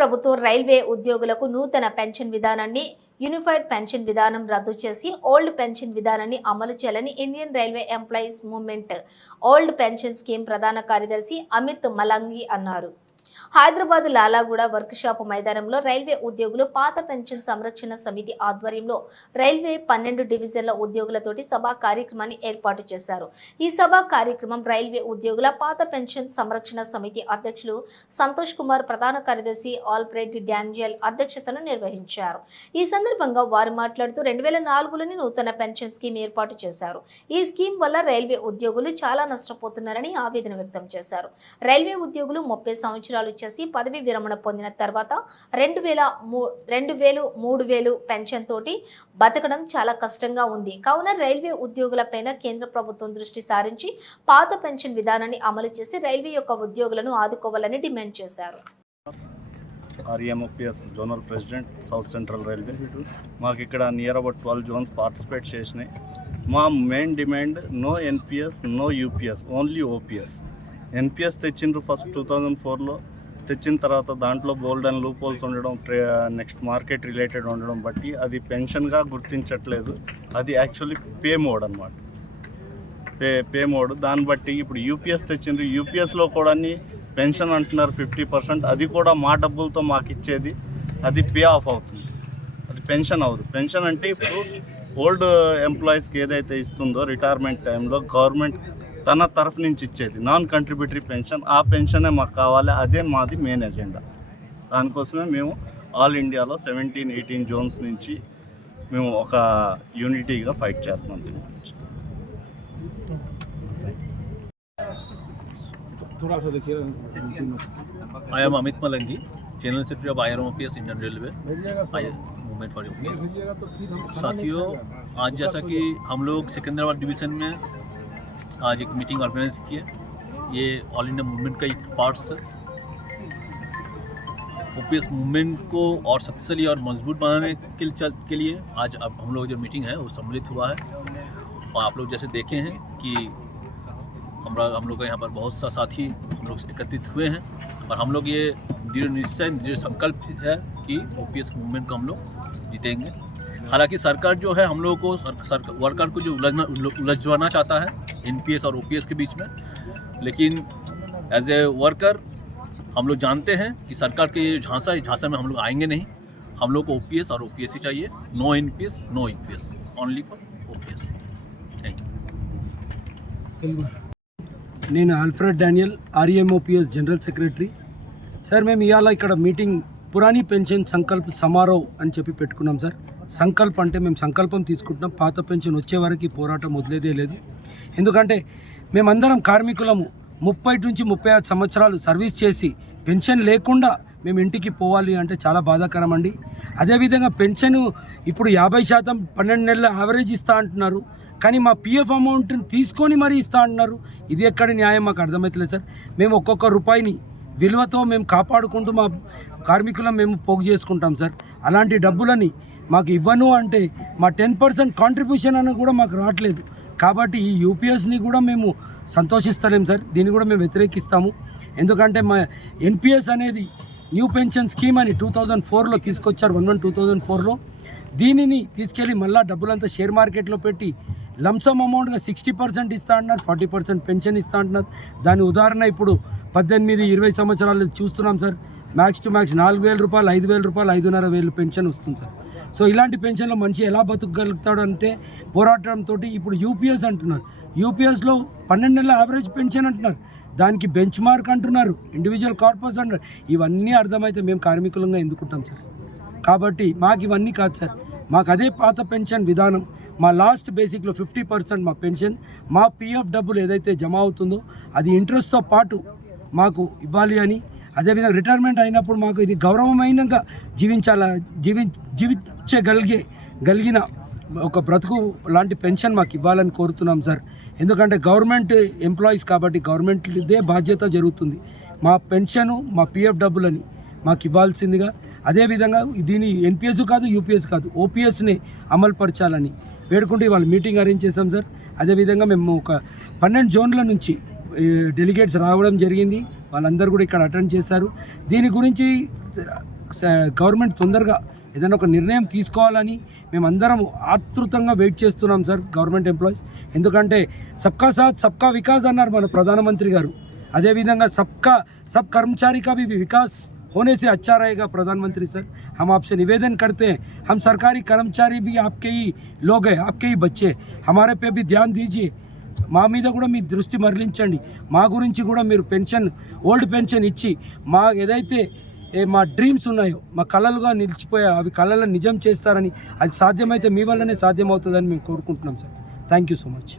ప్రభుత్వం రైల్వే ఉద్యోగులకు నూతన పెన్షన్ విధానాన్ని యూనిఫైడ్ పెన్షన్ విధానం రద్దు చేసి ఓల్డ్ పెన్షన్ విధానాన్ని అమలు చేయాలని Indian railway employees movement old pension scheme ప్రధాన కార్యదర్శి అమిత్ మలంగి అన్నారు. హైదరాబాద్ లాలాగూడ వర్క్ షాప్ మైదానంలో రైల్వే ఉద్యోగులు పాత పెన్షన్ సంరక్షణ సమితి ఆధ్వర్యంలో రైల్వే 12 డివిజన్ల ఉద్యోగులతోటి సభా కార్యక్రమాన్ని ఏర్పాటు చేశారు. ఈ సభా కార్యక్రమం రైల్వే ఉద్యోగుల పాత పెన్షన్ సంరక్షణ సమితి అధ్యక్షులు సంతోష్ కుమార్, ప్రధాన కార్యదర్శి ఆల్ఫ్రెడ్ డానియల్ అధ్యక్షతను నిర్వహించారు. ఈ సందర్భంగా వారు మాట్లాడుతూ 2004లోని నూతన పెన్షన్ స్కీమ్ ఏర్పాటు చేశారు. ఈ స్కీమ్ వల్ల రైల్వే ఉద్యోగులు చాలా నష్టపోతున్నారని ఆవేదన వ్యక్తం చేశారు. రైల్వే ఉద్యోగులు 30 సంవత్సరాలు చేసి పదవి విరమణ పొందిన తర్వాత 2000-3000 పెన్షన్ తోటి బతకడం చాలా కష్టంగా ఉంది. కావున రైల్వే ఉద్యోగులపైన కేంద్ర ప్రభుత్వం దృష్టి సారించి పాత పెన్షన్ విధానాన్ని అమలు చేసి రైల్వే యొక్క ఉద్యోగులను ఆదుకోవాలని డిమాండ్ చేశారు. RMOPS zonal president south central railway. మాకు ఇక్కడ నియర్ అబౌట్ 12 జోన్స్ పార్టిసిపేట్ చేసినాయి. మా main demand no NPS, no UPS, only OPS. NPS తెచ్చిండ్రు ఫస్ట్ 2004లో. తెచ్చిన తర్వాత దాంట్లో బోల్డ్ అండ్ లూప్ హోల్స్ ఉండడం, నెక్స్ట్ మార్కెట్ రిలేటెడ్ ఉండడం బట్టి అది పెన్షన్గా గుర్తించట్లేదు. అది యాక్చువల్లీ పే మోడ్ అనమాట, పే మోడ్. దాన్ని బట్టి ఇప్పుడు UPS తెచ్చిండ్రు. UPSలో కూడా పెన్షన్ అంటున్నారు 50%. అది కూడా మా డబ్బులతో మాకు ఇచ్చేది, అది పే ఆఫ్ అవుతుంది, అది పెన్షన్ అవ్వదు. పెన్షన్ అంటే ఇప్పుడు ఓల్డ్ ఎంప్లాయీస్కి ఏదైతే ఇస్తుందో రిటైర్మెంట్ టైంలో గవర్నమెంట్ తన తరఫు నుంచి ఇచ్చేది నాన్ కంట్రిబ్యూటరీ పెన్షన్, ఆ పెన్షనే మాకు కావాలి. అదే మాది మెయిన్ ఎజెండా. దానికోసమే మేము ఆల్ ఇండియాలో 17-18 జోన్స్ నుంచి మేము ఒక యూనిటీగా ఫైట్ చేస్తున్నాం దీని గురించి. I am Amit Malangi, General Secretary of IRMOPS Indian Railway movement for OPS. साथियों, आज जैसा कि हम लोग सिकंदराबाद डिवीज़न में आज एक मीटिंग ऑर्गेनाइज की है. ये ऑल इंडिया मूवमेंट का एक पार्ट्स है. OPS मूवमेंट को और शक्तिशाली और मजबूत बनाने के लिए आज अब हम लोग जो मीटिंग है वो सम्मिलित हुआ है. और आप लोग जैसे देखे हैं कि हम लोग का यहाँ पर बहुत सा साथी हम लोग एकत्रित हुए हैं और हम लोग ये दृढ़ निश्चय, दृढ़ संकल्प है कि OPS मूवमेंट को हम लोग जीतेंगे. हालांकि सरकार जो है हम लोगों को वर्कर को जो उलझवाना चाहता है NPS और OPS के बीच में, लेकिन एज ए वर्कर हम लोग जानते हैं कि सरकार के झांसा में हम लोग आएंगे नहीं. हम लोग को OPS और OPS ही चाहिए. No NPS, no UPS, only for OPS. Thank you. నేను Alfred Daniel, RMOPS general secretary. Sir, మేము ఇవాళ ఇక్కడ మీటింగ్ పురాణి పెన్షన్ సంకల్ప సమారోహ్ అని చెప్పి పెట్టుకున్నాం సార్. సంకల్ప అంటే మేము సంకల్పం తీసుకుంటున్నాం. పాత పెన్షన్ వచ్చే వరకు పోరాటం వదిలేదే లేదు. ఎందుకంటే మేమందరం కార్మికులము 30 నుంచి 35 సంవత్సరాలు సర్వీస్ చేసి పెన్షన్ లేకుండా మేము ఇంటికి పోవాలి అంటే చాలా బాధాకరం అండి. అదేవిధంగా పెన్షన్ ఇప్పుడు 50% 12 నెలల యావరేజ్ ఇస్తా అంటున్నారు, కానీ మా PF అమౌంట్ని తీసుకొని మరీ ఇస్తా అంటున్నారు. ఇది ఎక్కడి న్యాయం మాకు అర్థమవుతలేదు సార్. మేము ఒక్కొక్క రూపాయిని విలువతో మేము కాపాడుకుంటూ మా కార్మికులను మేము పోగు చేసుకుంటాం సార్. అలాంటి డబ్బులని మాకు ఇవ్వను అంటే మా 10% కాంట్రిబ్యూషన్ అని కూడా మాకు రావట్లేదు. కాబట్టి ఈ UPSని కూడా మేము సంతోషిస్తలేం సార్. దీన్ని కూడా మేము వ్యతిరేకిస్తాము. ఎందుకంటే మా NPS అనేది న్యూ పెన్షన్ స్కీమ్ అని 2004లో తీసుకొచ్చారు. 2004లో దీనిని తీసుకెళ్ళి మళ్ళీ డబ్బులంతా షేర్ మార్కెట్లో పెట్టి లంసమ్ అమౌంట్గా 60% ఇస్తా అంటున్నారు, 40% పెన్షన్ ఇస్తా అంటున్నారు. దాని ఉదాహరణ ఇప్పుడు 18-20 సంవత్సరాలు చూస్తున్నాం సార్. మ్యాక్స్ టు మ్యాక్స్ 4,000 రూపాయలు, 5,000 రూపాయలు, 5,500 పెన్షన్ వస్తుంది సార్. సో ఇలాంటి పెన్షన్లో మనిషి ఎలా బతుకగలుగుతాడు అంటే పోరాటంతో ఇప్పుడు UPS అంటున్నారు. UPSలో 12 నెలల యావరేజ్ పెన్షన్ అంటున్నారు, దానికి బెంచ్ మార్క్ అంటున్నారు, ఇండివిజువల్ కార్పస్ అంటున్నారు. ఇవన్నీ అర్థమైతే మేము కార్మికులంగా ఎందుకుంటాం సార్. కాబట్టి మాకు ఇవన్నీ కాదు సార్. మాకు అదే పాత పెన్షన్ విధానం, మా లాస్ట్ బేసిక్లో 50% మా పెన్షన్, మా PF డబ్బులు ఏదైతే జమ అవుతుందో అది ఇంట్రెస్ట్తో పాటు మాకు ఇవ్వాలి అని, అదేవిధంగా రిటైర్మెంట్ అయినప్పుడు మాకు ఇది గౌరవమైనగా జీవించగలిగిన ఒక బ్రతుకు లాంటి పెన్షన్ మాకు ఇవ్వాలని కోరుతున్నాం సార్. ఎందుకంటే గవర్నమెంట్ ఎంప్లాయీస్ కాబట్టి గవర్నమెంట్దే బాధ్యత జరుగుతుంది. మా పెన్షను, మా PF డబ్బులని మాకు ఇవ్వాల్సిందిగా, అదేవిధంగా దీని NPS కాదు, UPS కాదు, OPSని అమలుపరచాలని వేడుకుంటూ ఇవాళ మీటింగ్ అరేంజ్ చేశాం సార్. అదేవిధంగా మేము ఒక 12 జోన్ల నుంచి డెలిగేట్స్ రావడం జరిగింది. వాళ్ళందరూ కూడా ఇక్కడ అటెండ్ చేశారు. దీని గురించి గవర్నమెంట్ తొందరగా ఏదైనా ఒక నిర్ణయం తీసుకోవాలని మేమందరం ఆతృతంగా వెయిట్ చేస్తున్నాం సార్ గవర్నమెంట్ ఎంప్లాయీస్. ఎందుకంటే సబ్కా సాత్ సబ్కా వికాస్ అన్నారు మన ప్రధానమంత్రి గారు. అదేవిధంగా सब कर्मचारी का भी विकास होने से अच्छा रहेगा प्रधानमंत्री सर. हम आपसे निवेदन करते हैं, हम सरकारी कर्मचारी भी आपके ही लोग हैं, आपके ही बच्चे, हमारे पे भी ध्यान दीजिए. మా మీద కూడా మీ దృష్టి మరలించండి. మా గురించి కూడా మీరు పెన్షన్, ఓల్డ్ పెన్షన్ ఇచ్చి మా ఏదైతే మా డ్రీమ్స్ ఉన్నాయో, మా కళలుగా నిలిచిపోయా అవి కళలను నిజం చేస్తారని, అది సాధ్యమైతే మీ వల్లనే సాధ్యమవుతుందని మేము కోరుకుంటున్నాం sir. Thank you so much.